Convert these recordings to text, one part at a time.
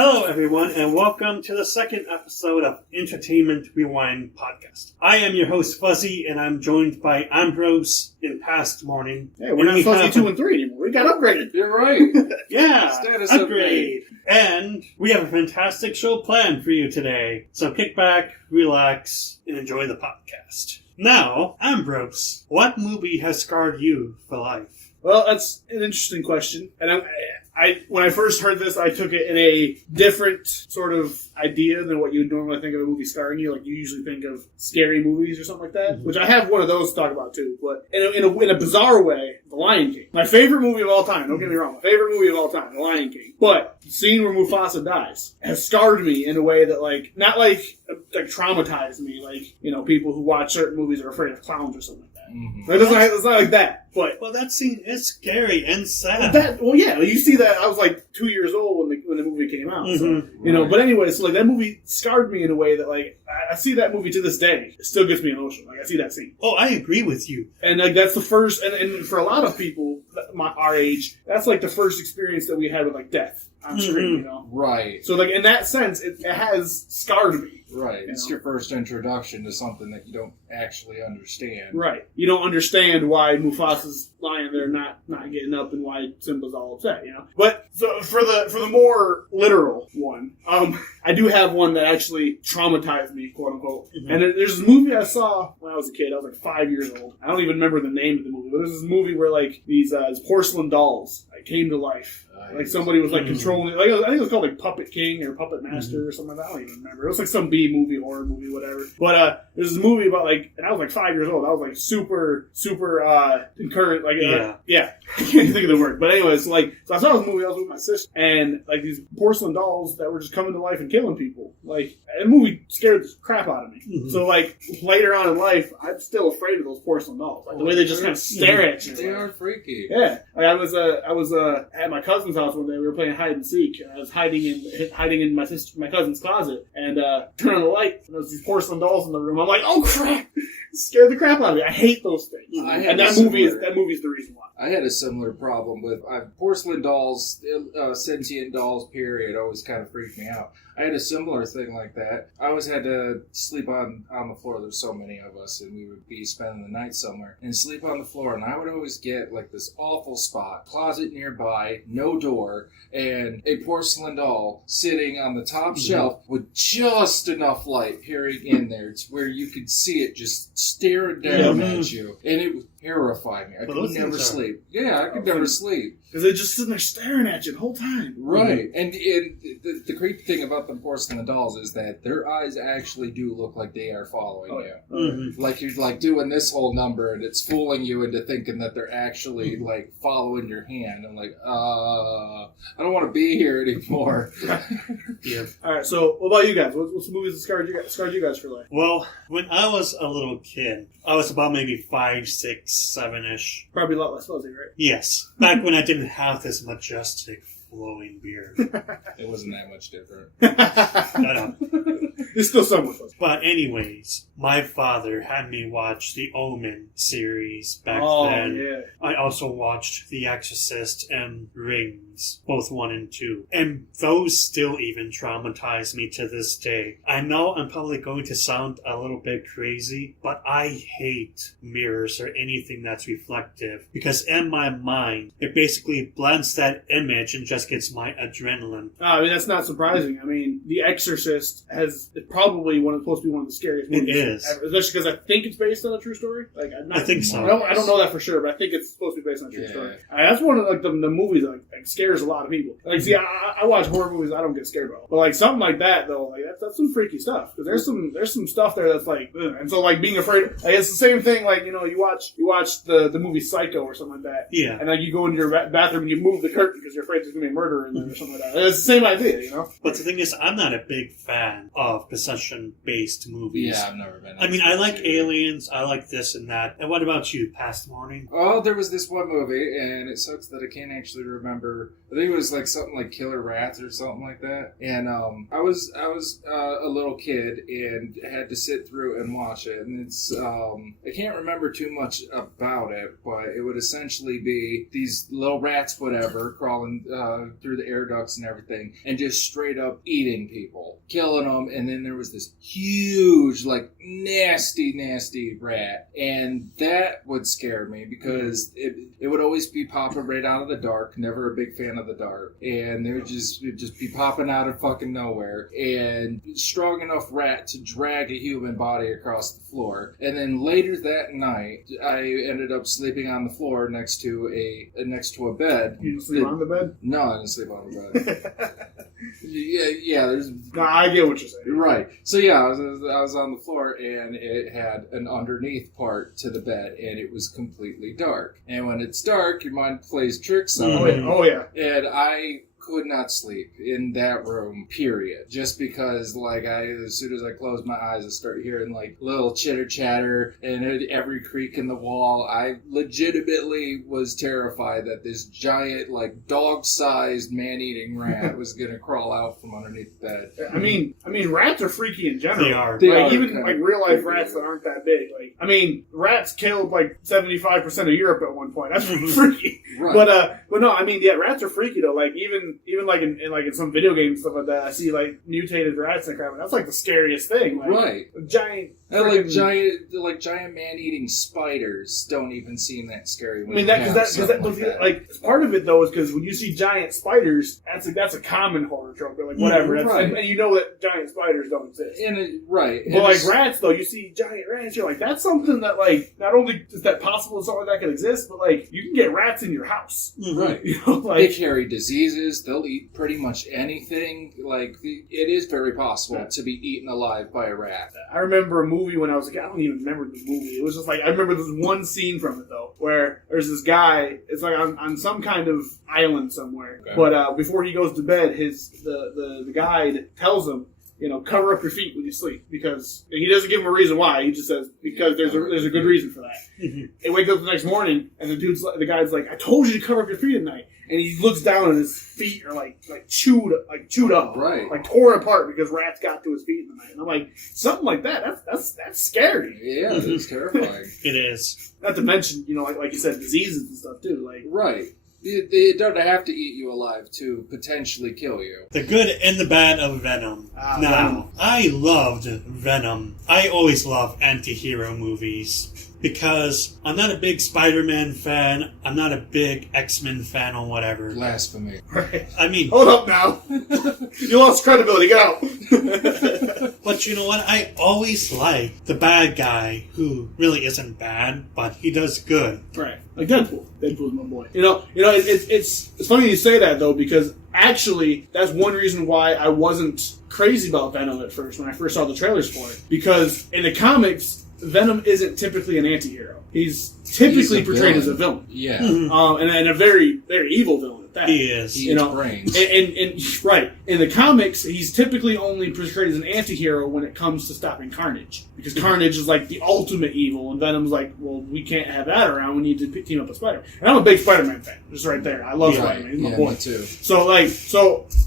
Hello, everyone, and welcome to the second episode of Entertainment Rewind Podcast. I am your host, Fuzzy, and I'm joined by Ambrose in past morning. Hey, we're not Fuzzy 2 and 3 anymore. We got upgraded. You're right. Yeah, Status upgrade. And we have a fantastic show planned for you today. So kick back, relax, and enjoy the podcast. Now, Ambrose, what movie has scarred you for life? Well, that's an interesting question. And when I first heard this, I took it in a different sort of idea than what you would normally think of a movie scarring you. Like, you usually think of scary movies or something like that, which I have one of those to talk about too. But in a bizarre way, The Lion King. My favorite movie of all time, don't get me wrong, my favorite movie of all time, The Lion King. But the scene where Mufasa dies has scarred me in a way that, like, not like traumatized me, like, you know, people who watch certain movies are afraid of clowns or something like that. Mm-hmm. It's not like that. But that scene is scary and sad. You see that. I was like 2 years old when the movie came out. So, you know, but anyway, so like that movie scarred me in a way that, like, I see that movie to this day. It still gets me emotional. Like, I see that scene. Oh, I agree with you. And like that's the first, and for a lot of people our age, that's like the first experience that we had with like death on screen. You know, right? So like in that sense, it has scarred me. Right. It's your first introduction to something that you don't actually understand. Right. You don't understand why Mufasa's lying there not getting up and why Simba's all upset, you know? But so for the more literal one, I do have one that actually traumatized me, quote unquote. Mm-hmm. And there's this movie I saw when I was a kid. I was like 5 years old. I don't even remember the name of the movie, but there's this movie where like these porcelain dolls came to life. Like somebody was like controlling it. Like, I think it was called like Puppet King or Puppet Master or something like that. I don't even remember. It was like some B movie, horror movie, whatever. But there's this movie about like, and I was like 5 years old. I was like super encouraged. Like, yeah, I can't think of the word. But anyways, so I saw this movie. I was with my sister, and like these porcelain dolls that were just coming to life and killing people. Like, the movie scared the crap out of me. Mm-hmm. So like later on in life, I'm still afraid of those porcelain dolls. Like the way they just kind of stare at you. They are freaky. Yeah, like I was at my cousin's house one day. We were playing hide and seek. And I was hiding in my cousin's closet, and turned on the light. And there was these porcelain dolls in the room. I'm like, oh crap! It scared the crap out of me. I hate those things. And that movie is the reason why. I had a similar problem with porcelain dolls, sentient dolls. Period. Always kind of freaked me out. I had a similar thing like that. I always had to sleep on the floor. There's so many of us, and we would be spending the night somewhere and sleep on the floor. And I would always get like this awful spot, closet nearby, no door, and a porcelain doll sitting on the top shelf with just enough light peering in there to where you could see it just staring down at you, and it terrified me. I could never sleep. Yeah, I could never sleep. Because they're just sitting there staring at you the whole time. Right. And the creepy thing about the porcelain dolls is that their eyes actually do look like they are following you. Mm-hmm. Like you're like doing this whole number and it's fooling you into thinking that they're actually like following your hand. I'm like, I don't want to be here anymore. Yeah. Alright, so what about you guys? What's the movies that scarred you guys for life? Well, when I was a little kid, I was about maybe 5, 6, 7-ish. Probably a lot less fuzzy, right? Yes. Back when I didn't have this majestic flowing beard. It wasn't that much different. No. It's still somewhat fuzzy. But anyways, my father had me watch the Omen series back then. Yeah. I also watched The Exorcist and Rings, both 1 and 2. And those still even traumatize me to this day. I know I'm probably going to sound a little bit crazy, but I hate mirrors or anything that's reflective. Because in my mind, it basically blends that image and just gets my adrenaline. I mean, that's not surprising. I mean, The Exorcist is probably supposed to be one of the scariest movies. It is. Ever, especially because I think it's based on a true story. Like, I think so. I don't know that for sure, but I think it's supposed to be based on a true story. That's one of like the movies that like scares a lot of people. Like, see, I watch horror movies. I don't get scared about, but like something like that though, like that's some freaky stuff. Because there's some stuff there that's like, ugh. And so like being afraid, like, it's the same thing. Like, you know, you watch the movie Psycho or something like that. Yeah. And like you go into your bathroom and you move the curtain because you're afraid there's gonna be a murderer in there or something like that. It's the same idea, you know. But the thing is, I'm not a big fan of possession-based movies. Yeah, I've never environment. I mean, I like Aliens, I like this and that. And what about you, Past Morning? Well, there was this one movie, and it sucks that I can't actually remember. I think it was like something like Killer Rats or something like that. And I was a little kid and had to sit through and watch it. And it's I can't remember too much about it, but it would essentially be these little rats, whatever, crawling through the air ducts and everything, and just straight up eating people, killing them. And then there was this huge, like, nasty rat, and that would scare me because it would always be popping right out of the dark. Never a big fan of the dark, and they would just be popping out of fucking nowhere, and strong enough rat to drag a human body across the floor. And then later that night, I ended up sleeping on the floor next to a bed. You didn't sleep on the bed? No, I didn't sleep on the bed. yeah. There's. No, I get what you're saying. Right. So yeah, I was on the floor, and it had an underneath part to the bed, and it was completely dark. And when it's dark, your mind plays tricks on it. Oh yeah. And I could not sleep in that room, period. Just because, like, as soon as I close my eyes, I start hearing, like, little chitter chatter and every creak in the wall. I legitimately was terrified that this giant, like, dog-sized man-eating rat was gonna crawl out from underneath the bed. I mean, rats are freaky in general. They are. Even real life rats that aren't that big. Like, I mean, rats killed like 75% of Europe at one point. That's freaky. Right. But no, I mean, yeah, rats are freaky though. Like even like in some video games and stuff like that, I see like mutated rats and crap. And that's like the scariest thing. Like, right. Giant. And giant man-eating spiders don't even seem that scary. When Because part of it though is because when you see giant spiders, that's a common horror trope or like whatever. Right. And you know that giant spiders don't exist. Right. But like rats though, you see giant rats, you're like, that's something that like not only is that possible, something like that can exist, but like you can get rats in your house. Right. You know, like, they carry diseases. They'll eat pretty much anything. Like it is very possible to be eaten alive by a rat. I remember a movie when I was a kid. I don't even remember the movie. It was just like I remember this one scene from it though, where there's this guy. It's like on some kind of island somewhere. Okay. But before he goes to bed, the guide tells him, you know, cover up your feet when you sleep, because he doesn't give him a reason why. He just says because there's a good reason for that. He wakes up the next morning and the guy's like, I told you to cover up your feet at night. And he looks down and his feet are like chewed up, right? Like torn apart because rats got to his feet in the night. And I'm like, something like that. That's scary. Yeah, it's terrifying. It is. Not to mention, you know, like you said, diseases and stuff too. Like right. They don't have to eat you alive to potentially kill you. The good and the bad of Venom. Venom. I loved Venom. I always love anti-hero movies. Because I'm not a big Spider-Man fan, I'm not a big X-Men fan or whatever. Blasphemy. Right. I mean... Hold up now. You lost credibility, get out. But you know what? I always like the bad guy who really isn't bad, but he does good. Right. Like Deadpool. Deadpool's my boy. You know, it's funny you say that though, because actually that's one reason why I wasn't crazy about Venom at first when I first saw the trailers for it. Because in the comics, Venom isn't typically an anti-hero. He's typically portrayed as a villain. Yeah. And a very, very evil villain at that. He is. He eats brains. And right. In the comics, he's typically only portrayed as an anti-hero when it comes to stopping Carnage. Because Carnage is like the ultimate evil, and Venom's like, well, we can't have that around. We need to team up with Spider-Man. And I'm a big Spider-Man fan. Just right there. I love Spider-Man. He's my boy. Me too. So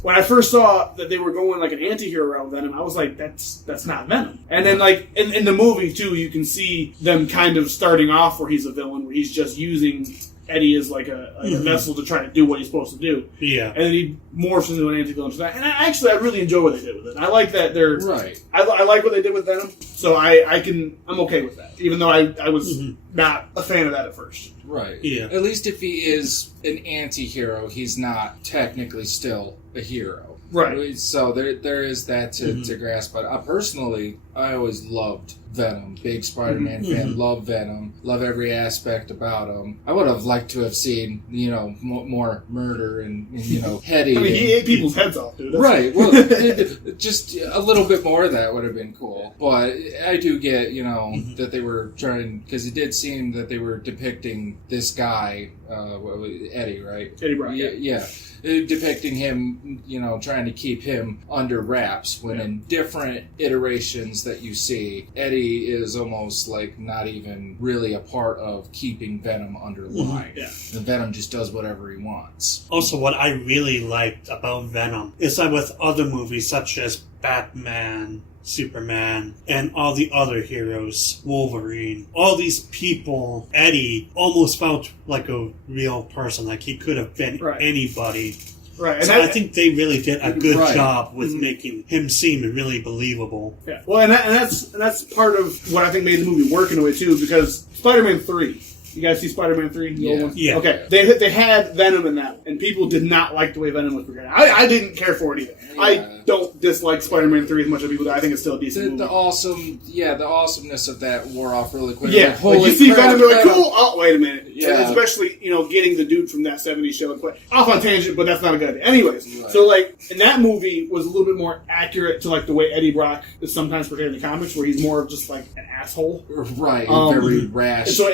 when I first saw that they were going like an anti-hero around Venom, I was like, that's not Venom. And then like in the movie too, you can see them kind of starting off where he's a villain, where he's just using Eddie is like a vessel to try to do what he's supposed to do. Yeah. And then he morphs into an anti-villain for that. And I really enjoy what they did with it. I like that they're... Right. I like what they did with Venom, so I'm okay with that. Even though I was not a fan of that at first. Right. Yeah. At least if he is an anti-hero, he's not technically still a hero. Right. So there is that to grasp. But I always loved Venom. Big Spider-Man fan. Love Venom. Love every aspect about him. I would have liked to have seen, more murder and head eating. I mean, he ate people's heads off, dude. Right. Well, just a little bit more of that would have been cool. But I do get, that they were trying, because it did seem that they were depicting this guy, Eddie, right? Eddie Brock. Yeah. Depicting him, trying to keep him under wraps, when in different iterations that you see, Eddie Eddie is almost like not even really a part of keeping Venom under line. Yeah. And Venom just does whatever he wants. Also, what I really liked about Venom is that with other movies such as Batman, Superman, and all the other heroes, Wolverine, all these people, Eddie almost felt like a real person, like he could have been anybody. Right. And so I think they really did a good job with making him seem really believable. Yeah. Well, and that's part of what I think made the movie work in a way too, because Spider-Man 3. You guys see Spider-Man 3? The old one? Yeah. Okay. They had Venom in that, and people did not like the way Venom was portrayed. I didn't care for it either. Yeah. I don't dislike Spider-Man 3 as much as people do. I think it's still a decent movie. The awesomeness of that wore off really quick. Yeah. Like, you see Venom, you're like, cool. Oh, wait a minute. Yeah. Especially, getting the dude from that 70s show. Off on tangent, but that's not a good idea. Anyways, so, in that movie was a little bit more accurate to, the way Eddie Brock is sometimes portrayed in the comics, where he's more of just, an asshole. Right. Very rash. So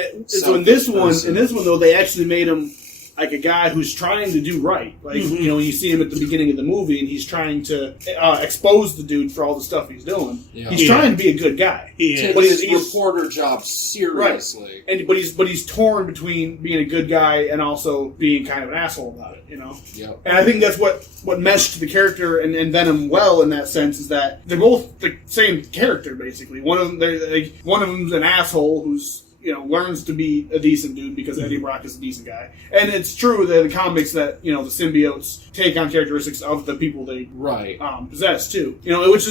in this one, though, they actually made him like a guy who's trying to do right. When you see him at the beginning of the movie and he's trying to expose the dude for all the stuff he's doing. Yeah. He's trying to be a good guy. But he's reporter job seriously. Right. But he's torn between being a good guy and also being kind of an asshole about it, Yep. And I think that's what meshed the character and Venom well in that sense, is that they're both the same character, basically. One of them's an asshole who's learns to be a decent dude because Eddie Brock is a decent guy. And it's true that in the comics that, the symbiotes take on characteristics of the people they possess too. Which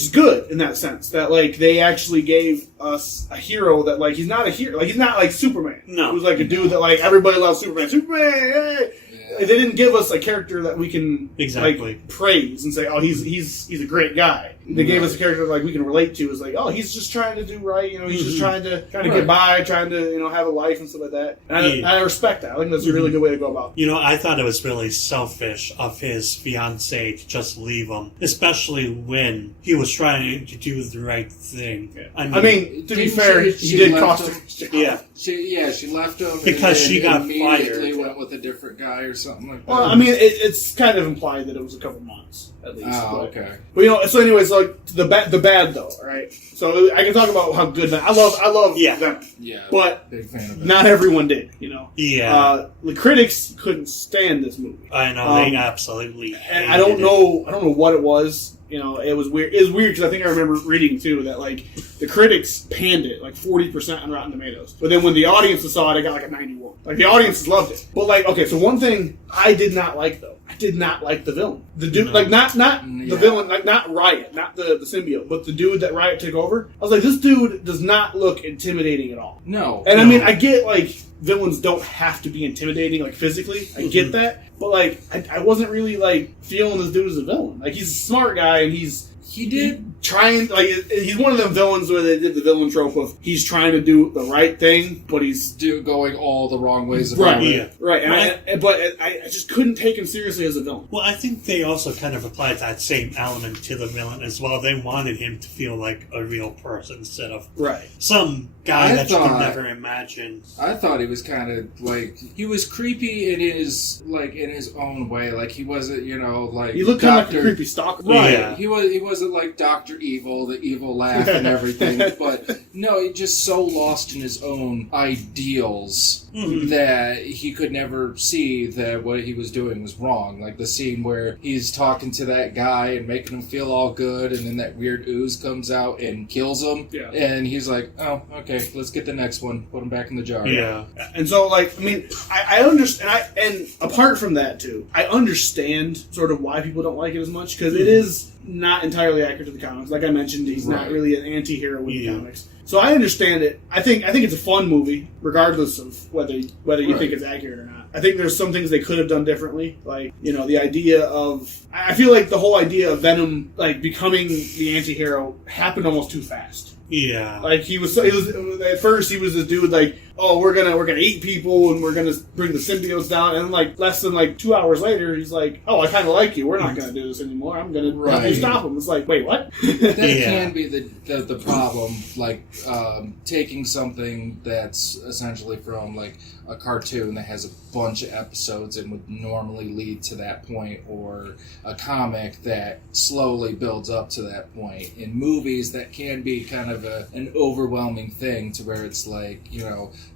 is good in that sense. That, they actually gave us a hero that, he's not a hero. He's not like Superman. No. Who's a dude that, everybody loves Superman. Superman, hey! They didn't give us a character that we can praise and say, oh, he's a great guy. They gave us a character we can relate to. Is he's just trying to do right. He's just trying to get by, trying to have a life and stuff like that. And I respect that. I think that's a really good way to go about it. I thought it was really selfish of his fiancée to just leave him, especially when he was trying to do the right thing. Yeah. I mean, to be fair, he did cost her. Yeah. She left him because she got fired. They went with a different guy or something like that. Well, I mean, it's kind of implied that it was a couple months at least. Oh, okay. But so anyways, the bad though, right? So I can talk about how good I love Venom. Yeah, but big fan of it. Not everyone did. Yeah. The critics couldn't stand this movie. I know they absolutely. And I don't know what it was. It was weird. It was weird because I think I remember reading too that the critics panned it 40% on Rotten Tomatoes, but then when the audience saw it, it got a 91. The audiences loved it. But so one thing I did not like though. I did not like the villain. The dude, not the villain, not Riot, not the symbiote, but the dude that Riot took over. I was like, this dude does not look intimidating at all. No. And I mean, I get villains don't have to be intimidating physically. I get that, but I wasn't really feeling this dude as a villain. He's a smart guy and he's trying he's one of them villains where they did the villain trope of he's trying to do the right thing, but he's going all the wrong ways about it. Yeah. Right. And I just couldn't take him seriously as a villain. Well, I think they also kind of applied that same element to the villain as well. They wanted him to feel like a real person instead of some guy that you could never imagine. I thought he was kind of he was creepy in his own way. He wasn't, he looked kind of like a creepy stalker. Right. Yeah. He wasn't like Dr. Evil, the evil laugh and everything. But no, he just so lost in his own ideals that he could never see that what he was doing was wrong. Like the scene where he's talking to that guy and making him feel all good, and then that weird ooze comes out and kills him. Yeah. And he's like, oh, okay, let's get the next one. Put him back in the jar. Yeah. And so, I understand. And apart from that, too, I understand sort of why people don't like it as much, because it is not entirely accurate to the comics. Like I mentioned, he's not really an anti-hero with the comics. So I understand it. I think it's a fun movie, regardless of whether you think it's accurate or not. I think there's some things they could have done differently. The idea of... I feel like the whole idea of Venom, becoming the anti-hero happened almost too fast. Yeah. He was at first he was this dude we're gonna eat people and we're gonna bring the symbiotes down, and less than 2 hours later he's like, oh, I kinda like you, we're not gonna do this anymore, I'm gonna help you stop him. It's wait, what? That can be the problem, taking something that's essentially from a cartoon that has a bunch of episodes and would normally lead to that point, or a comic that slowly builds up to that point. In movies, that can be kind of an overwhelming thing to where it's like,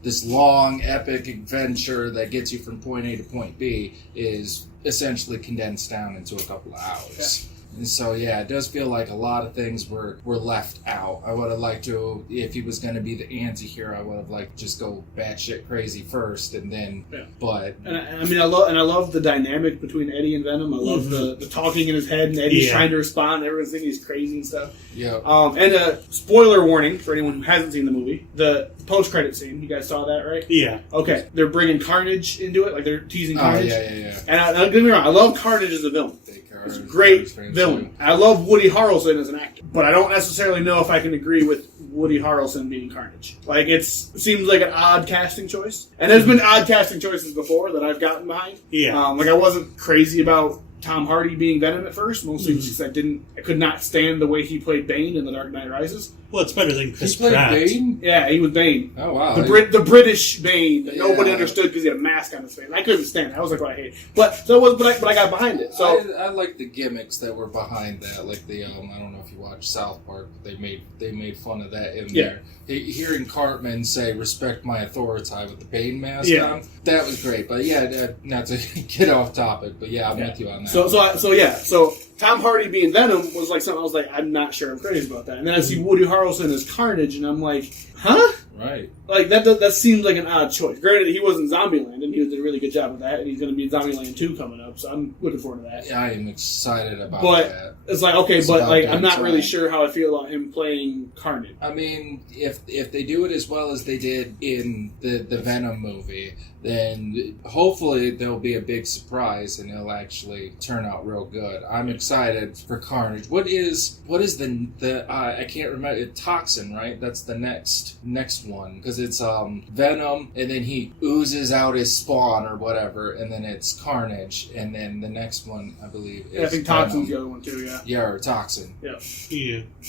this long, epic adventure that gets you from point A to point B is essentially condensed down into a couple of hours. Yeah. And so, it does feel like a lot of things were left out. I would have liked to, if he was going to be the anti-hero, I would have liked to just go batshit crazy first, and then, but... And I love the dynamic between Eddie and Venom. I love the talking in his head, and Eddie's trying to respond, and everyone's thinking he's crazy and stuff. Yeah. And a spoiler warning for anyone who hasn't seen the movie, the post-credit scene, you guys saw that, right? Yeah. Okay, they're bringing Carnage into it, like they're teasing Carnage. Yeah. And don't get me wrong, I love Carnage as a villain. He's a great villain. I love Woody Harrelson as an actor, but I don't necessarily know if I can agree with Woody Harrelson being Carnage. Like, it seems like an odd casting choice. And there's been odd casting choices before that I've gotten behind. Yeah. I wasn't crazy about Tom Hardy being Venom at first, mostly because I could not stand the way he played Bane in The Dark Knight Rises. Well, it's better than Chris He played Pratt. Bane? Yeah, he was Bane. Oh, wow. The British Bane that nobody understood because he had a mask on his face. I couldn't stand it. That was like what I hate. But I got behind it. So I like the gimmicks that were behind that. Like the I don't know if you watch South Park, but they made fun of that in there. Hearing Cartman say "respect my authority" with the Bane mask on, that was great. But not to get off topic, but I'm with you on that. So Tom Hardy being Venom was like something I was like, I'm not sure I'm crazy about that. And then I see Woody Harrelson as Carnage, and I'm like, huh? Right. Like, that seems like an odd choice. Granted, he was in Zombieland, and he did a really good job with that, and he's going to be in Zombieland 2 coming up, so I'm looking forward to that. Yeah, I am excited about that. It's like, okay, but like I'm not really sure how I feel about him playing Carnage. I mean, if they do it as well as they did in the Venom movie, then hopefully there'll be a big surprise and it'll actually turn out real good. I'm excited for Carnage. What is the I can't remember, Toxin, right? That's the next one, because it's Venom, and then he oozes out his spawn or whatever, and then it's Carnage, and then the next one I believe is I think Toxin's the other one too. Yeah, or Toxin. Yeah.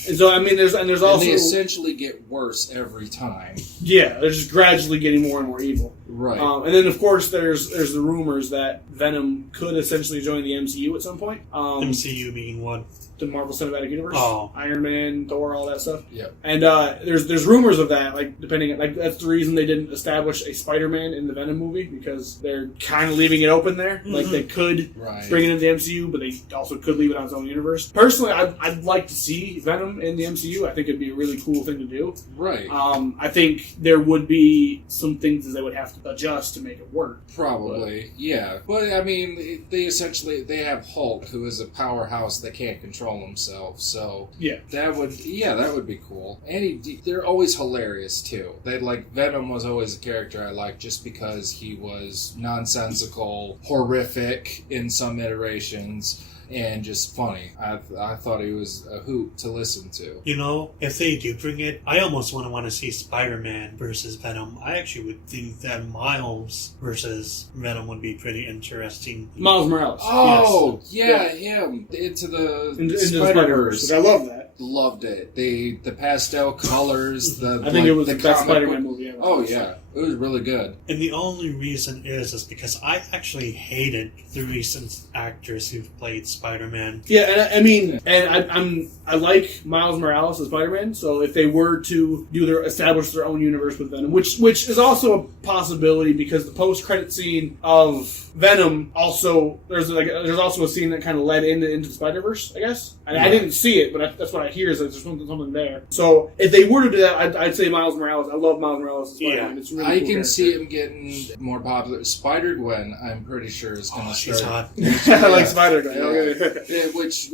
And so I mean, there's also they essentially get worse every time. Yeah, they're just gradually getting more and more evil. Right. And then, of course, there's the rumors that Venom could essentially join the MCU at some point. MCU being what? The Marvel Cinematic Universe. Oh. Iron Man, Thor, all that stuff. Yep. And there's rumors of that, like, depending, like, that's the reason they didn't establish a Spider-Man in the Venom movie, because they're kind of leaving it open there. Mm-hmm. Like, they could bring it into the MCU, but they also could leave it on its own universe. Personally, I'd like to see Venom in the MCU. I think it'd be a really cool thing to do. Right. I think there would be some things that they would have to adjust to make it work. Probably, yeah. But, I mean, they have Hulk, who is a powerhouse that can't control himself, so that would be cool. And they're always hilarious too. Venom was always a character I liked just because he was nonsensical, horrific in some iterations, and just funny. I thought he was a hoot to listen to. If they do bring it, I almost want to see Spider-Man versus Venom. I actually would think that Miles versus Venom would be pretty interesting. Miles Morales. Oh, yes. Him. Into the Spider-Verse. I love that. Loved it. The pastel colors. I think it was the best Spider-Man movie ever. Oh, yeah. It was really good. And the only reason is because I actually hated the recent actors who've played Spider-Man. Yeah, and I mean, and I like Miles Morales as Spider-Man. So if they were to establish their own universe with Venom, which is also a possibility, because the post-credit scene of Venom also there's also a scene that kind of led into Spider-Verse, I guess. I didn't see it, but that's what I hear is that there's something there. So if they were to do that, I'd say Miles Morales. I love Miles Morales as Spider-Man. It's really I cool can see him getting more popular. Spider-Gwen, I'm pretty sure, is going to she's start. hot. I like Spider-Gwen. Yeah, which,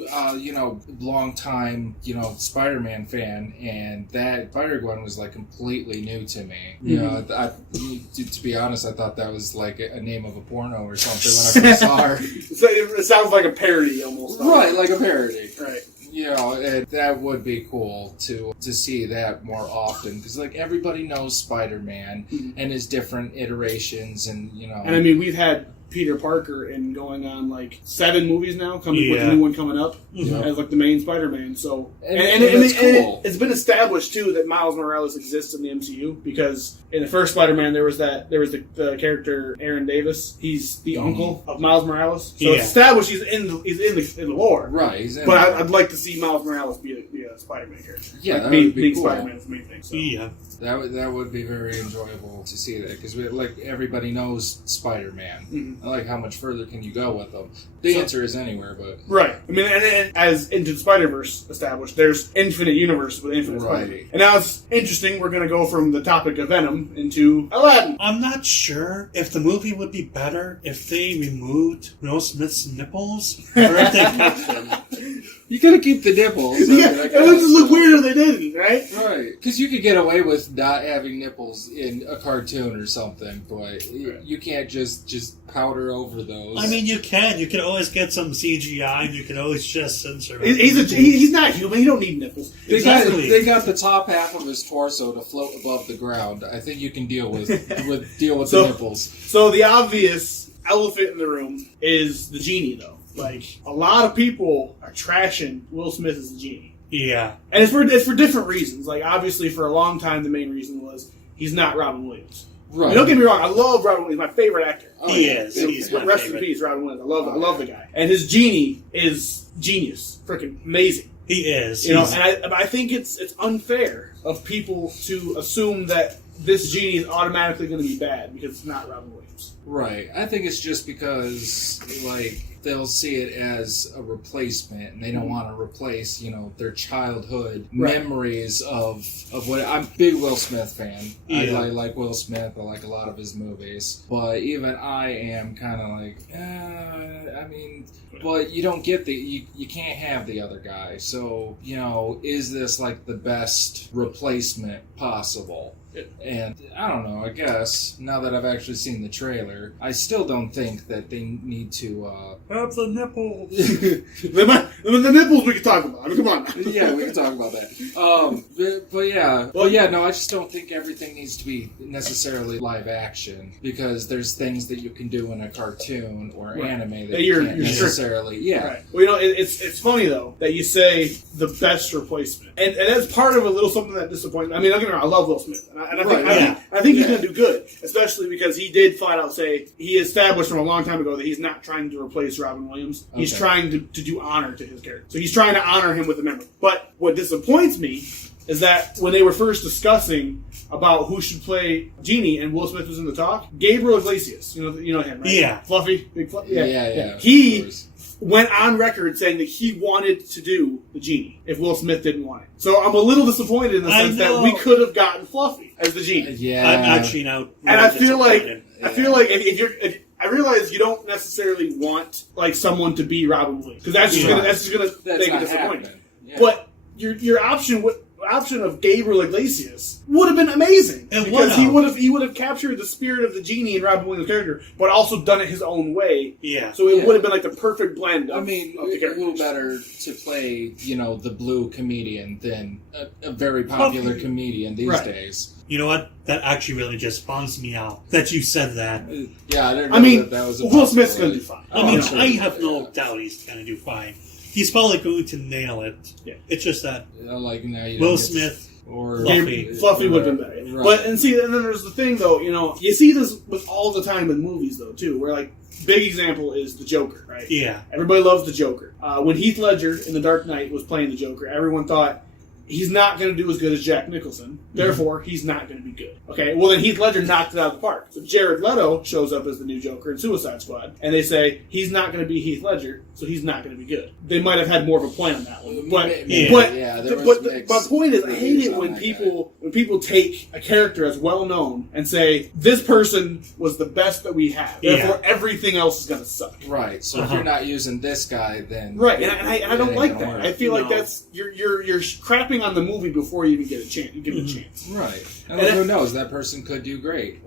long time, Spider-Man fan, and that Spider-Gwen was completely new to me. To be honest, I thought that was a name of a porno or something when I first saw her. So it sounds like a parody almost. Right, like a parody. Right. And that would be cool to see that more often, because everybody knows Spider-Man and his different iterations, and And I mean, we've had Peter Parker and going on like 7 movies now, with the new one coming up as like the main Spider-Man. So and it's been established too that Miles Morales exists in the MCU because in the first Spider-Man there was the character Aaron Davis. He's the uncle of Miles Morales. So it's established he's in the lore. Right. But I'd like to see Miles Morales be a Spider-Man character. Yeah, like that would be being cool. Spider-Man is the main thing. So. Yeah. That would be very enjoyable to see that because like everybody knows Spider-Man. Mm-hmm. Like how much further can you go with them? The answer is anywhere, but right. I mean, and as Into the Spider-Verse established, there's infinite universes with infinite Spider-Man. And now it's interesting. We're going to go from the topic of Venom into Aladdin. I'm not sure if the movie would be better if they removed Will Smith's nipples or if they kept them. You gotta keep the nipples. Yeah, it would just look weird if they didn't, right? Right. Because you could get away with not having nipples in a cartoon or something, but you can't just powder over those. I mean, you can. You can always get some CGI, and you can always just censor it. He's not human. He don't need nipples. They got the top half of his torso to float above the ground. I think you can deal with the nipples. So the obvious elephant in the room is the genie, though. Like, a lot of people are trashing Will Smith as the genie. Yeah. And it's for different reasons. Like, obviously, for a long time, the main reason was he's not Robin Williams. Right. Don't get me wrong, I love Robin Williams. He's my favorite actor. He is. He's my Rest favorite. in peace, Robin Williams. I love the guy. And his genie is genius. Freaking amazing. He is. And I think it's unfair of people to assume that this genie is automatically going to be bad because it's not Robin Williams. Right. I think it's just because, like, they'll see it as a replacement, and they don't want to replace, their childhood memories of what. I'm a big Will Smith fan. Yeah. I like Will Smith. I like a lot of his movies. But even I am kind of like, but you don't get you can't have the other guy. So, is this like the best replacement possible? And I don't know, I guess, now that I've actually seen the trailer, I still don't think that they need to, have the nipples. the nipples we can talk about. I mean, come on. Yeah, we can talk about that. No, I just don't think everything needs to be necessarily live action, because there's things that you can do in a cartoon or anime that you can't necessarily, Right. Well, it's funny, though, that you say the best replacement. And that's part of a little something that disappoints me. I mean, don't get me wrong, I love Will Smith. I think he's going to do good, especially because he did flat out say he established from a long time ago that he's not trying to replace Robin Williams. He's trying to do honor to his character. So he's trying to honor him with the memory. But what disappoints me is that when they were first discussing about who should play Genie and Will Smith was in the talk, Gabriel Iglesias, you know him, right? Yeah. Fluffy, big Fluffy. Yeah. He went on record saying that he wanted to do the Genie if Will Smith didn't want it. So I'm a little disappointed in the sense that we could have gotten Fluffy as the Genie. Yeah. I'm actually now really and I feel like if I realize you don't necessarily want like someone to be Robin Williams because that's just gonna make it disappointing. Yeah. But your option of Gabriel Iglesias would have been amazing because he would have captured the spirit of the Genie in Robin Williams' character, but also done it his own way. Yeah. So it would have been like the perfect blend. Of the characters. Who better to play the blue comedian than a very popular comedian these days? You know what? That actually really just bums me out that you said that. Yeah, I didn't know that was a Will Smith's going to do fine. I have no doubt he's going to do fine. He's probably going to nail it. Yeah. It's just that Will Smith or Fluffy would have been better. Right. But and then there's the thing though, you see this with all the time in movies though too, where like big example is the Joker, right? Yeah. Everybody loves the Joker. When Heath Ledger in The Dark Knight was playing the Joker, everyone thought he's not going to do as good as Jack Nicholson. Therefore, he's not going to be good. Okay, well then Heath Ledger knocked it out of the park. So Jared Leto shows up as the new Joker in Suicide Squad, and they say he's not going to be Heath Ledger, so he's not going to be good. They might have had more of a plan on that one. But my point is, I hate it when people take a character as well known and say this person was the best that we have. Therefore, everything else is going to suck. Right. So if you're not using this guy, then right, and I don't like that. I feel like that's you're crapping depending on the movie before you even get a chance. You give it a chance. Right. And who knows? That person could do great.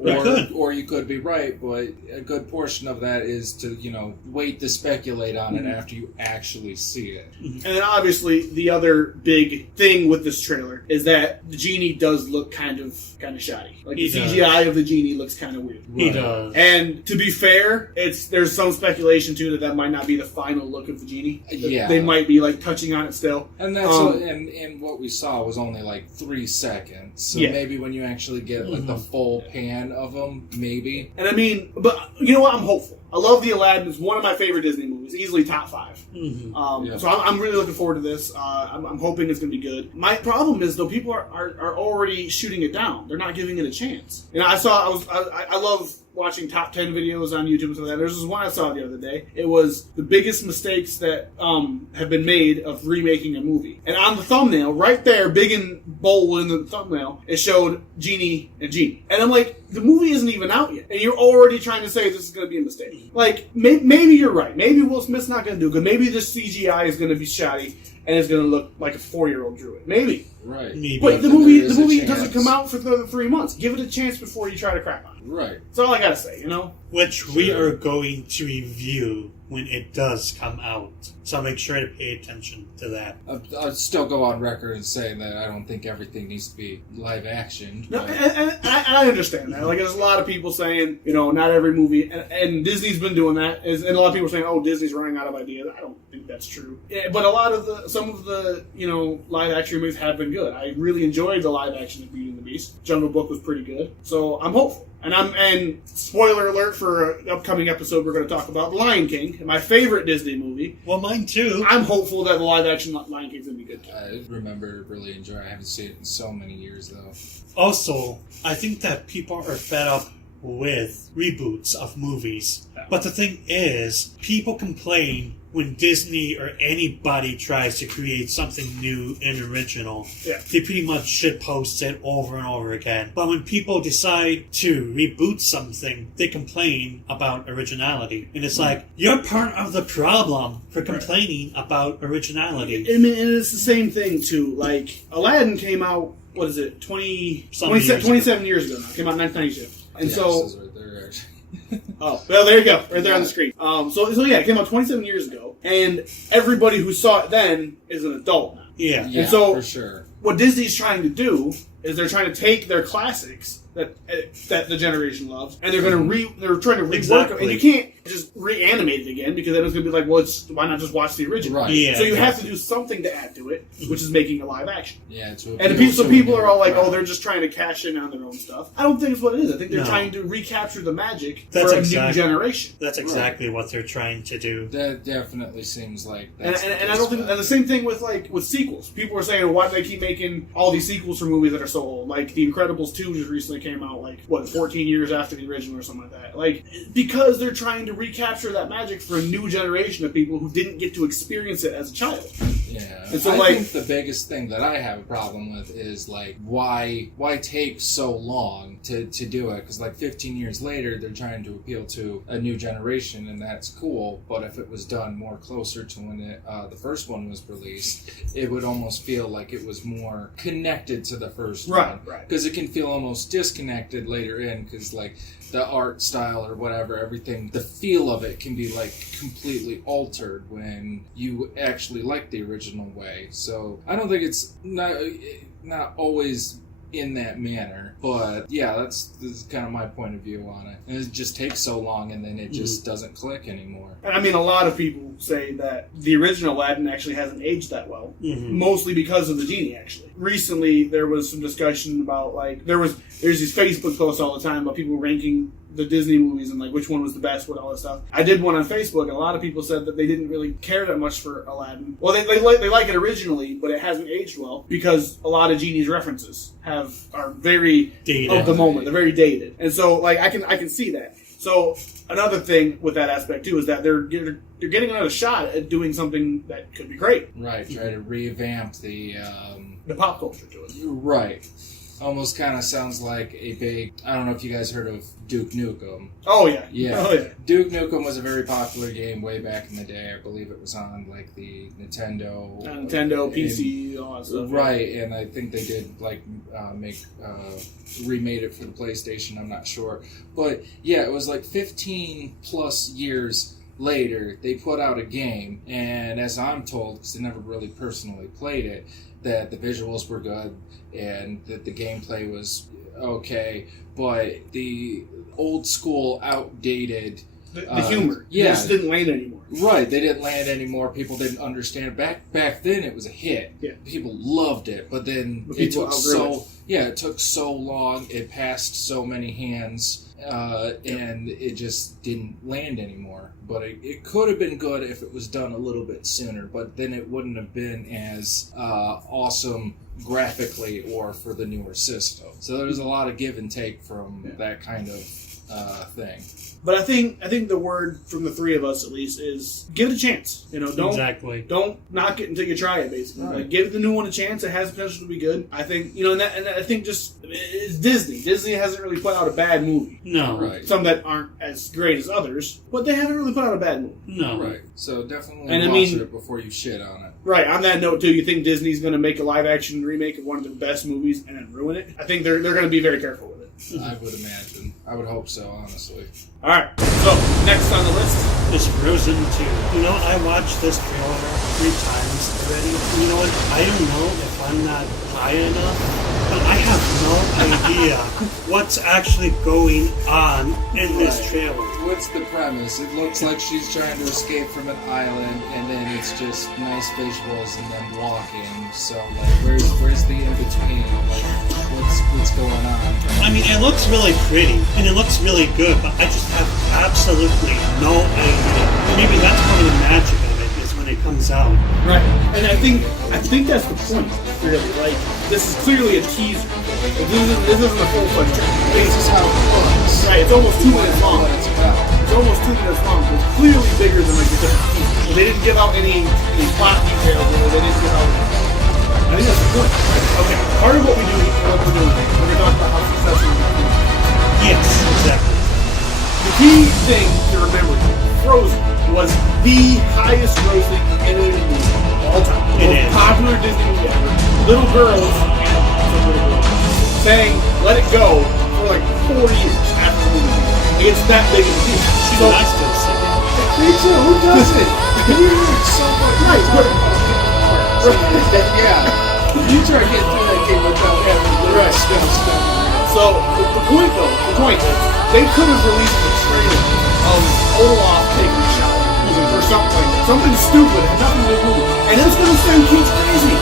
Or you could be right, but a good portion of that is to, wait to speculate on it after you actually see it. And then obviously the other big thing with this trailer is that the genie does look kind of shoddy. Like the CGI of the genie looks kind of weird. He does. And to be fair, there's some speculation too that might not be the final look of the genie. Yeah. They might be like touching on it still. And that's and what we saw was only like 3 seconds. So maybe when you actually get like the full pan of them, maybe. And I mean, but you know what? I'm hopeful. I love the Aladdin. It's one of my favorite Disney movies, easily top 5. So I'm really looking forward to this. I'm hoping it's going to be good. My problem is though, people are already shooting it down. They're not giving it a chance. I love watching top 10 videos on YouTube and stuff like that. There's this one I saw the other day. It was the biggest mistakes that have been made of remaking a movie. And on the thumbnail, right there, big and bold in the thumbnail, it showed Genie and Genie. And I'm like, the movie isn't even out yet. And you're already trying to say this is going to be a mistake. Like, maybe you're right. Maybe Will Smith's not going to do good. Maybe this CGI is going to be shoddy and it's going to look like a 4-year-old drew it. Maybe. Right. But the movie doesn't come out for the 3 months. Give it a chance before you try to crap on it. Right. That's all I gotta say, Which we are going to review when it does come out. So make sure to pay attention to that. I'll still go on record and say that I don't think everything needs to be live action. No, and I understand that. Like, there's a lot of people saying, not every movie, and Disney's been doing that, and a lot of people are saying, oh, Disney's running out of ideas. I don't think that's true. Yeah, but some of the live action movies have been good. I really enjoyed the live action of Beauty and the Beast. Jungle Book was pretty good. So I'm hopeful. And spoiler alert for an upcoming episode, we're going to talk about The Lion King, my favorite Disney movie. Well, mine too. I'm hopeful that the live action Lion King's going to be good too. I remember really enjoying it. I haven't seen it in so many years though. Also, I think that people are fed up with reboots of movies. But the thing is, people complain when Disney or anybody tries to create something new and original. Yeah. They pretty much shitpost it over and over again. But when people decide to reboot something, they complain about originality. And it's like, you're part of the problem for complaining about originality. I mean, and it's the same thing too. Like, Aladdin came out, 27 years ago now. It came out in 1992. And right there, actually. Oh, well, there you go. Right there on the screen. So it came out 27 years ago. And everybody who saw it then is an adult now. Yeah. And so, for sure. What Disney's trying to do is they're trying to take their classics that the generation loves, and they're going to they're trying to rework them, and you can't just reanimate it again because then it's going to be like, well, why not just watch the original? Right. Yeah, so you have to do something to add to it, which is making a live action. Yeah, so people are all like, oh, they're just trying to cash in on their own stuff. I don't think it's what it is. I think they're trying to recapture the magic for a new generation. That's exactly what they're trying to do. That definitely seems like and I don't think, and the same thing with sequels. People are saying, why do they keep making all these sequels for movies that are so old? Like The Incredibles 2 just recently came out 14 years after the original or something like that. Because they're trying to recapture that magic for a new generation of people who didn't get to experience it as a child. Yeah. And so, I think the biggest thing that I have a problem with is why take so long to do it? Because 15 years later, they're trying to appeal to a new generation, and that's cool. But if it was done more closer to when the first one was released, it would almost feel like it was more connected to the first one. Right. Because it can feel almost disconnected later in, because the art style or whatever, everything, the feel of it can be completely altered when you actually like the original way. So I don't think it's not always in that manner, but yeah, this is kind of my point of view on it. And it just takes so long, and then it just doesn't click anymore. And I mean, a lot of people say that the original Aladdin actually hasn't aged that well, mostly because of the genie. Actually, recently there was some discussion about there's these Facebook posts all the time about people ranking the Disney movies and which one was the best, what all this stuff. I did one on Facebook, and a lot of people said that they didn't really care that much for Aladdin. Well, they like it originally, but it hasn't aged well because a lot of Genie's references are very dated of the moment. They're very dated, and so I can see that. So another thing with that aspect too is that they're getting another shot at doing something that could be great. Right, try to revamp the pop culture to it. Right. almost kind of sounds like a big... I don't know if you guys heard of Duke Nukem. Oh, yeah. Yeah. Oh, yeah. Duke Nukem was a very popular game way back in the day. I believe it was on, like, the Nintendo... PC, all that stuff. Right, and I think they did, like, remade it for the PlayStation, I'm not sure. But, yeah, it was like 15 plus years later, they put out a game, and as I'm told, because I never really personally played it, that the visuals were good, and that the gameplay was okay, but the old school, outdated... The humor. Yeah. It just didn't land anymore. Right, they didn't land anymore. People didn't understand it. Back then, it was a hit. Yeah. People loved it, but then it took so long. It passed so many hands, and it just didn't land anymore. But it could have been good if it was done a little bit sooner. But then it wouldn't have been as awesome graphically or for the newer system. So there's a lot of give and take from that kind of thing. But I think the word from the three of us, at least, is give it a chance. Don't knock it until you try it. Basically, right. Like, give the new one a chance. It has potential to be good. I think and I think just it's Disney. Disney hasn't really put out a bad movie. No, right. Some that aren't as great as others, but they haven't really put out a bad movie. No, Right. So definitely And watch it before you shit on it. Right. On that note, too, you think Disney's going to make a live action remake of one of their best movies and then ruin it? I think they're going to be very careful with it. I would imagine. I would hope so, honestly. All right. So next on the list is Frozen 2. I watched this trailer 3 times already. You know what? I don't know if I'm not high enough, but I have no idea what's actually going on in this trailer. What's the premise? It looks like she's trying to escape from an island, and then it's just nice visuals and then walking. So, like, where's the in between? Like, what's going on? I mean, it looks really pretty and it looks really good, but I just have absolutely no idea. Maybe that's part of the magic of it is when it comes out. Right. And I think that's the point, really. Like, this is clearly a teaser. This isn't a full-fledged trailer. This is how it looks. Right, it's almost 2 minutes long. What it's about. It's almost 2 minutes long, but it's clearly bigger than, like, the different teasers. They didn't give out any plot details, or they didn't give out... I think that's the point. Okay, part of what we do, what we're doing, we're going to talk about how successful we are. Yes, exactly. The key thing to remember here, Frozen was the highest grossing animated movie of all time. The most popular Disney movie ever. Little girls, saying "Let It Go" for like 4 years after the movie. It's that big of a deal. So I still say it. Me too. Who does it? It's so much. Yeah. You try to get through that game without having the right stuff. So the point is, they could have released a trailer of Olaf taking a shower or something like that. Something stupid, had nothing to do with it. And it's going to send kids crazy.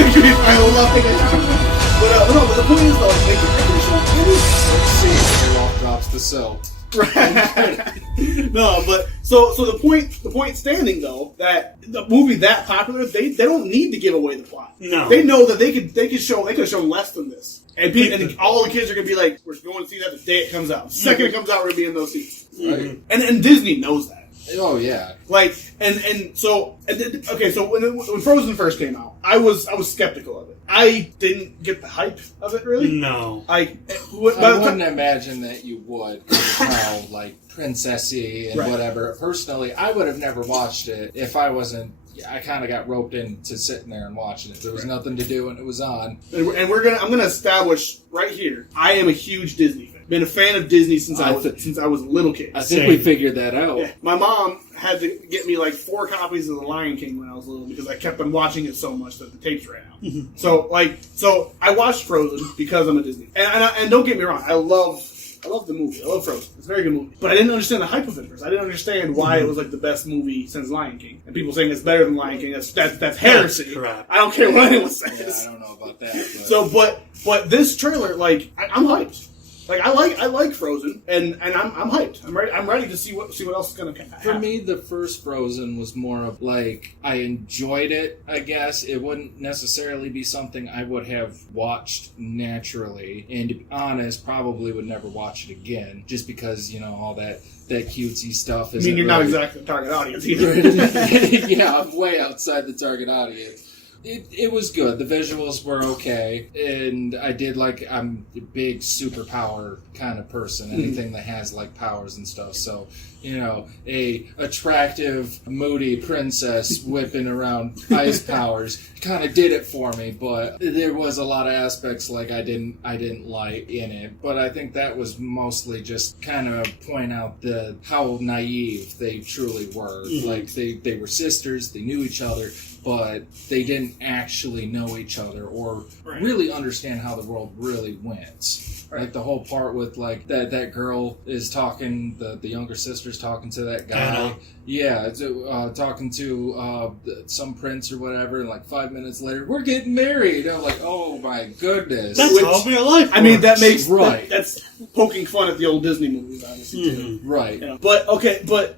I Olaf taking a shower. But the point is, though, they could show anything. See, Olaf drops the cell. Right. No, but so the point standing though that the movie that popular, they don't need to give away the plot. No, they know that they could have shown less than this, and all the kids are gonna be like, we're going to see that the day it comes out. The second it comes out, we're gonna be in those seats. Right. And Disney knows that. Oh yeah. Like so when Frozen first came out, I was skeptical of it. I didn't get the hype of it really. No. I wouldn't imagine that you would, because it's how like princessy and whatever. Personally, I would have never watched it if I wasn't. I kind of got roped into sitting there and watching it. There was nothing to do and it was on. And I'm gonna establish right here. I am a huge Disney fan. Been a fan of Disney since I was a little kid. I think we figured that out. Yeah. My mom had to get me like 4 copies of The Lion King when I was little because I kept on watching it so much that the tapes ran out. Mm-hmm. So I watched Frozen because I'm a Disney fan. And don't get me wrong, I love the movie. I love Frozen. It's a very good movie. But I didn't understand the hype of it first. I didn't understand why it was like the best movie since Lion King. And people saying it's better than Lion King. That's heresy. I don't care what anyone says. Yeah, I don't know about that. But this trailer, like, I'm hyped. Like I like Frozen, and I'm hyped. I'm ready to see what else is going to happen. For me, the first Frozen was more of like I enjoyed it. I guess it wouldn't necessarily be something I would have watched naturally, and to be honest, probably would never watch it again, just because all that cutesy stuff. I mean, you're not exactly the target audience either. Yeah, I'm way outside the target audience. It was good. The visuals were okay, and I did like, I'm a big superpower kind of person. Anything that has like powers and stuff. So, you know, a attractive, moody princess whipping around ice powers kind of did it for me. But there was a lot of aspects like I didn't like in it. But I think that was mostly just kind of point out how naive they truly were. Like they were sisters, they knew each other, but they didn't actually know each other or really understand how the world really went. Right. Like the whole part with like that girl is talking, the younger sister's talking to that guy. Yeah, talking to some prince or whatever, and like 5 minutes later, we're getting married. I'm like, oh my goodness. That's how real life works. I mean, that makes that's poking fun at the old Disney movies, obviously, too. Right. You know, but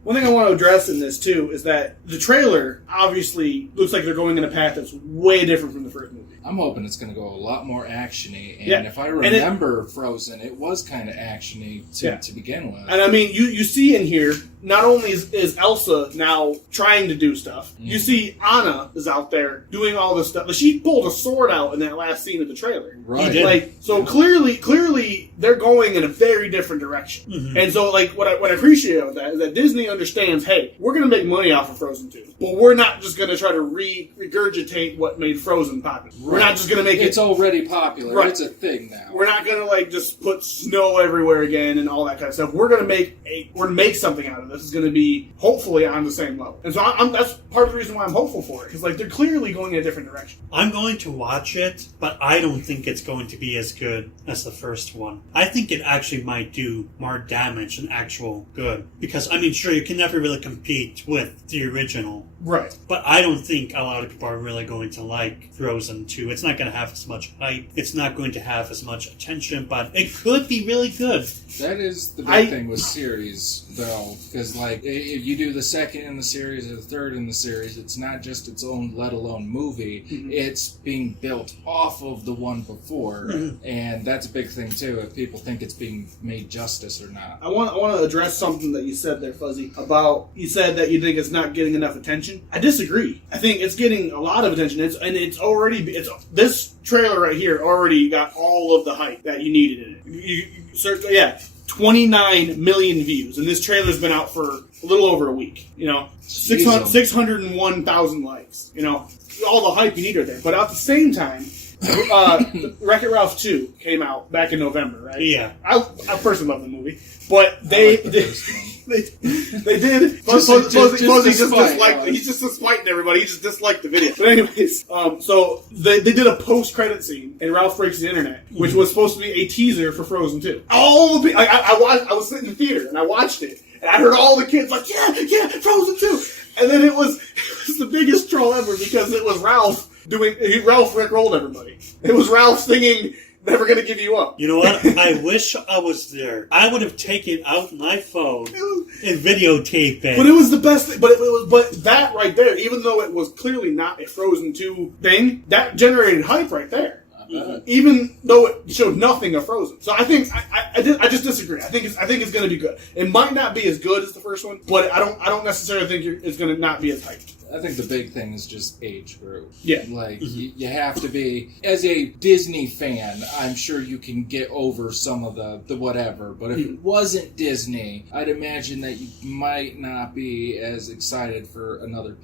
one thing I want to address in this, too, is that the trailer obviously looks like they're going in a path that's way different from the first movie. I'm hoping it's going to go a lot more action-y, and if I remember Frozen, it was kind of action-y to begin with. And I mean, you see in here, not only is Elsa now trying to do stuff, you see Anna is out there doing all this stuff. She pulled a sword out in that last scene of the trailer. Right. Like, so clearly they're going in a very different direction. And so, like, what I appreciate about that is that Disney understands, hey, we're going to make money off of Frozen 2, but we're not just going to try to regurgitate what made Frozen popular. Right. We're not just going to make it... It's already popular. Right. It's a thing now. We're not going to, like, just put snow everywhere again and all that kind of stuff. We're going to make something out of this. It's going to be, hopefully, on the same level. And so that's part of the reason why I'm hopeful for it, because, like, they're clearly going in a different direction. I'm going to watch it, but I don't think it's going to be as good as the first one. I think it actually might do more damage than actual good. Because, I mean, sure, you can never really compete with the original. Right. But I don't think a lot of people are really going to like Frozen 2. It's not going to have as much hype. It's not going to have as much attention, but it could be really good. That is the big thing with series, though, because, like, if you do the second in the series or the third in the series, it's not just its own, let alone movie. It's being built off of the one before, and that's a big thing, too, if people think it's being made justice or not. I want to address something that you said there, Fuzzy, about, you said that you think it's not getting enough attention. I disagree. I think it's getting a lot of attention, this trailer right here already got all of the hype that you needed in it. 29 million views, and this trailer's been out for a little over a week. 601,000 likes. All the hype you need right there. But at the same time, Wreck-It Ralph 2 came out back in November, right? Yeah. I personally love the movie, but they did. He's just disliking everybody. He just disliked the video. But anyways, so they did a post-credit scene in Ralph Breaks the Internet, which was supposed to be a teaser for Frozen 2. All the people, I was sitting in the theater and I watched it, and I heard all the kids like, yeah, Frozen 2, and then it was the biggest troll ever because it was Ralph rickrolled everybody. It was Ralph singing "Never Gonna Give You Up." You know what? I wish I was there. I would have taken out my phone and videotaped it. But it was the best thing. But that right there, even though it was clearly not a Frozen 2 thing, that generated hype right there. Even though it showed nothing of Frozen. So I think I just disagree. I think it's going to be good. It might not be as good as the first one, but I don't necessarily think it's going to not be as hyped. I think the big thing is just age group. Yeah. Like, you have to be, as a Disney fan, I'm sure you can get over some of the whatever, but if it wasn't Disney, I'd imagine that you might not be as excited for another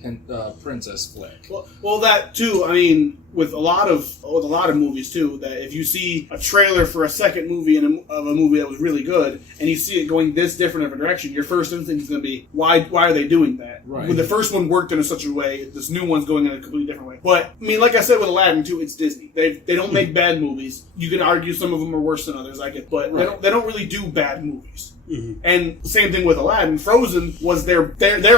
princess flick. Well, that too, I mean, with a lot of movies too, that if you see a trailer for a second movie of a movie that was really good, and you see it going this different of a direction, your first instinct is going to be, why are they doing that? Right. When the first one worked in such a way, this new one's going in a completely different way. But, I mean, like I said with Aladdin too, it's Disney. They don't make bad movies. You can argue some of them are worse than others, I get, but they don't really do bad movies. And same thing with Aladdin. Frozen was their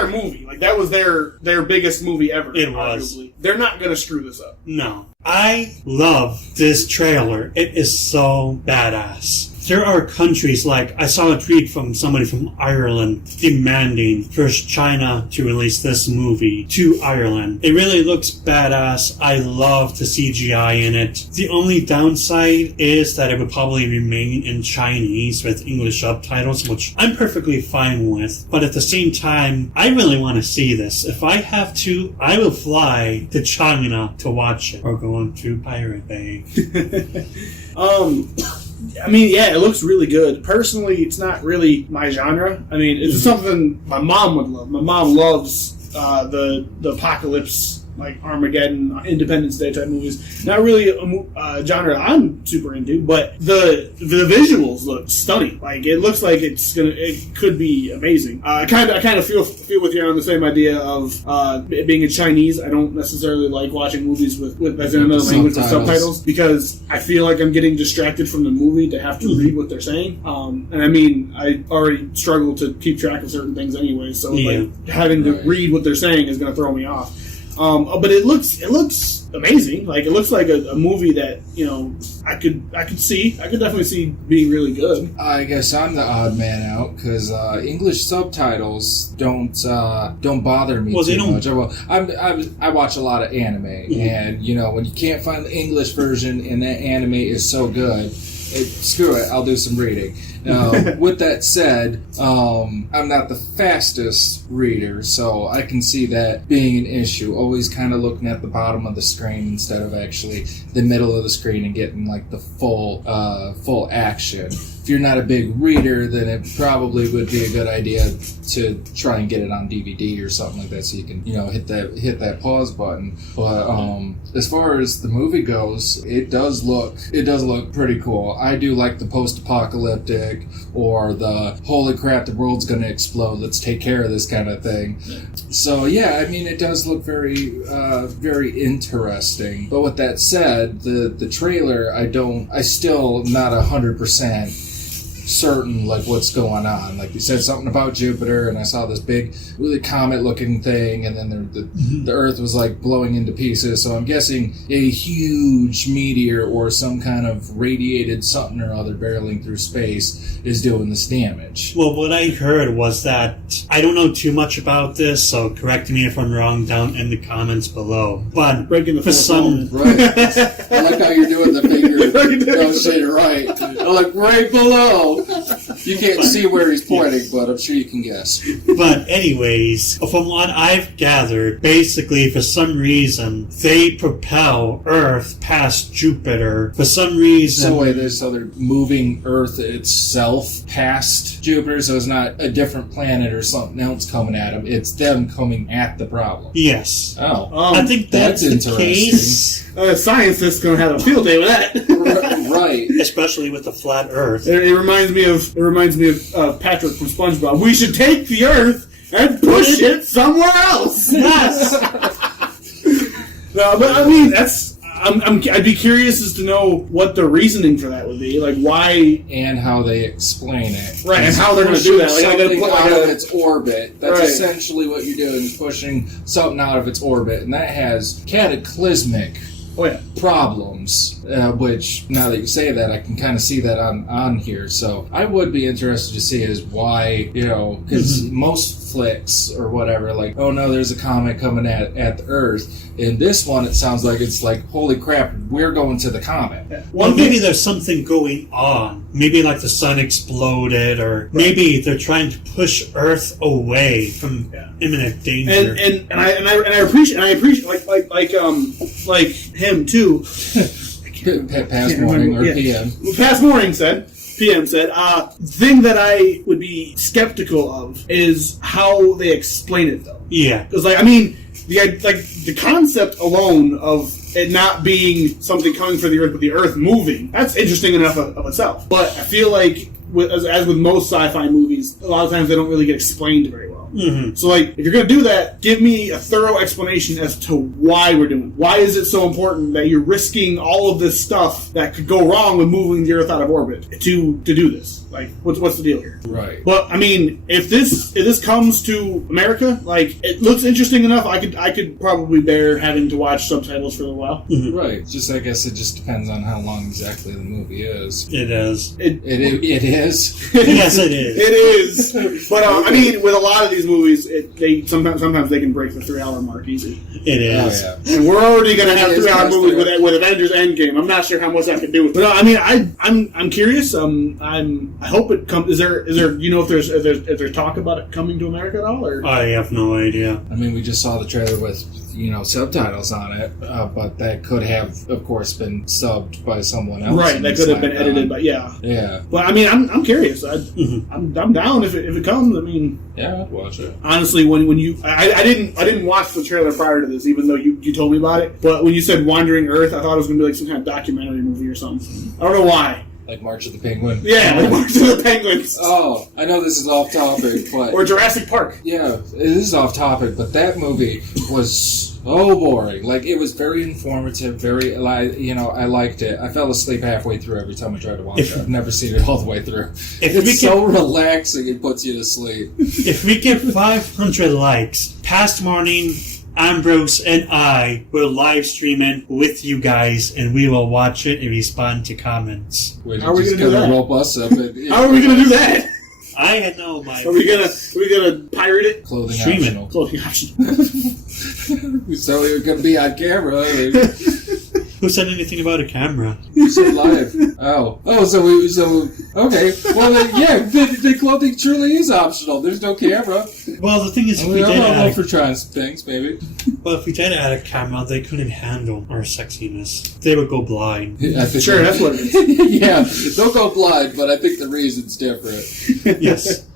movie. Like, that was their biggest movie ever. It was. Arguably. They're not going to screw this up. No. I love this trailer. It is so badass. there are countries like, I saw a tweet from somebody from Ireland demanding for China to release this movie to Ireland. It really looks badass. I love the CGI in it. The only downside is that it would probably remain in Chinese with English subtitles, which I'm perfectly fine with. But at the same time, I really want to see this. If I have to, I will fly to China to watch it, or go on to Pirate Bay. I mean, yeah, it looks really good. Personally, it's not really my genre. I mean, it's something my mom would love. My mom loves the apocalypse, like Armageddon, Independence Day type movies. Not really a genre I'm super into, but the visuals look stunning. Like, it looks like it could be amazing. I kind of feel with you on the same idea of it being in Chinese. I don't necessarily like watching movies with that's in another language with subtitles, because I feel like I'm getting distracted from the movie to have to read what they're saying. And I mean, I already struggle to keep track of certain things anyway, so like having to read what they're saying is going to throw me off. But it looks amazing. Like, it looks like a movie that, you know, I could definitely see being really good. I guess I'm the odd man out, because English subtitles don't bother me too much. I watch a lot of anime, and you know, when you can't find the English version and that anime is so good, screw it, I'll do some reading. With that said, I'm not the fastest reader, so I can see that being an issue. Always kind of looking at the bottom of the screen instead of actually the middle of the screen and getting like the full action. If you're not a big reader, then it probably would be a good idea to try and get it on DVD or something like that, so you can, you know, hit that pause button. But as far as the movie goes, it does look pretty cool. I do like the post-apocalyptic, or the holy crap, the world's gonna explode, let's take care of this kind of thing. So yeah, I mean, it does look very very interesting. But with that said, the trailer, I still not 100% certain like what's going on. Like, you said something about Jupiter, and I saw this big, really comet-looking thing, and then the Earth was like blowing into pieces. So I'm guessing a huge meteor or some kind of radiated something or other barreling through space is doing this damage. Well, what I heard was that, I don't know too much about this, so correct me if I'm wrong down in the comments below. But breaking the for some, right, I like how you're doing the finger. Don't say it right. Like right below. You can't see where he's pointing, but I'm sure you can guess. But anyways, from what I've gathered, basically for some reason they propel Earth past Jupiter. For some reason, so they're moving Earth itself past Jupiter, so it's not a different planet or something else coming at them. It's them coming at the problem. Yes. Oh, I think that's the interesting. Case. Scientists gonna have a field day with that. Right. Especially with the flat Earth. It reminds me of Patrick from SpongeBob. We should take the Earth and push it somewhere else. Yes. No, but I mean, I'd be curious as to know what the reasoning for that would be, like why and how they explain it, right? And how they're going to do that, like something out of its orbit. That's essentially what you're doing, is pushing something out of its orbit, and that has cataclysmic problems, which, now that you say that, I can kind of see that on here. So I would be interested to see is why, you know, because most flicks or whatever, like, oh no, there's a comet coming at the Earth. In this one, it sounds like it's like, holy crap, we're going to the comet. Well, maybe there's something going on. Maybe like the sun exploded, or maybe they're trying to push Earth away from imminent danger. And I appreciate like him too. Past morning or PM. Past morning said. PM said, thing that I would be skeptical of is how they explain it, though. Yeah. Because, like, I mean, the concept alone of it not being something coming for the Earth, but the Earth moving, that's interesting enough of itself. But I feel like, as with most sci-fi movies, a lot of times they don't really get explained very well. them. Mm-hmm. So, like, if you're going to do that, give me a thorough explanation as to why we're doing it. Why is it so important that you're risking all of this stuff that could go wrong with moving the Earth out of orbit to do this? Like, what's the deal here? Right. But I mean, if this comes to America, like, it looks interesting enough. I could probably bear having to watch subtitles for a while. Mm-hmm. Right. Just I guess it just depends on how long exactly the movie is. It is. It is. Yes, it is. It is. But I mean, with a lot of these movies, they sometimes they can break the 3-hour mark easy. It is. Oh, yeah. And we're already going to have 3-hour movies with with Avengers Endgame. I'm not sure how much that could do. But I mean, I'm curious. I hope it comes. Is there? You know, if there's talk about it coming to America at all? Or I have no idea. I mean, we just saw the trailer with subtitles on it, but that could have, of course, been subbed by someone else. Right, that could have been edited, but yeah. Yeah. But I mean, I'm curious. I'm down if it comes. I mean, yeah, I'd watch it. Honestly, when you I didn't watch the trailer prior to this, even though you told me about it. But when you said Wandering Earth, I thought it was going to be like some kind of documentary movie or something. I don't know why. Like March of the Penguin? Yeah, like March of the Penguins. Oh, I know this is off topic, but... Or Jurassic Park. Yeah, it is off topic, but that movie was so boring. Like, it was very informative, very, I liked it. I fell asleep halfway through every time I tried to watch it. I've never seen it all the way through. It's so relaxing, it puts you to sleep. If we get 500 likes, past morning... Ambrose and I will live stream it with you guys, and we will watch it and respond to comments. How are we going to do that? Rope us up and, How are we going to do that? I had no mind. Are we gonna pirate it? Clothing Stream optional. it. Clothing optional. So we're going to be on camera. Who said anything about a camera? You said live. So okay. Well, then, yeah, the clothing truly is optional. There's no camera. Well, the thing is, I'm all for trying some things, maybe. Well, if we did add a camera, they couldn't handle our sexiness. They would go blind. I think Sure, that's what it is. Yeah, they'll go blind, but I think the reason's different. Yes.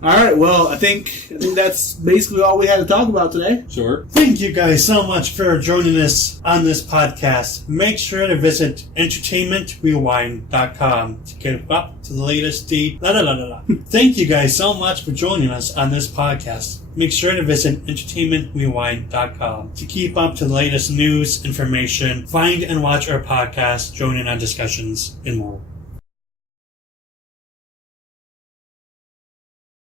All right, well, I think that's basically all we had to talk about today. Sure. Thank you guys so much for joining us on this podcast. Make sure to visit entertainmentrewind.com to get up to the latest Thank you guys so much for joining us on this podcast. Make sure to visit entertainmentrewind.com to keep up to the latest news, information, find and watch our podcast, join in on discussions, and more.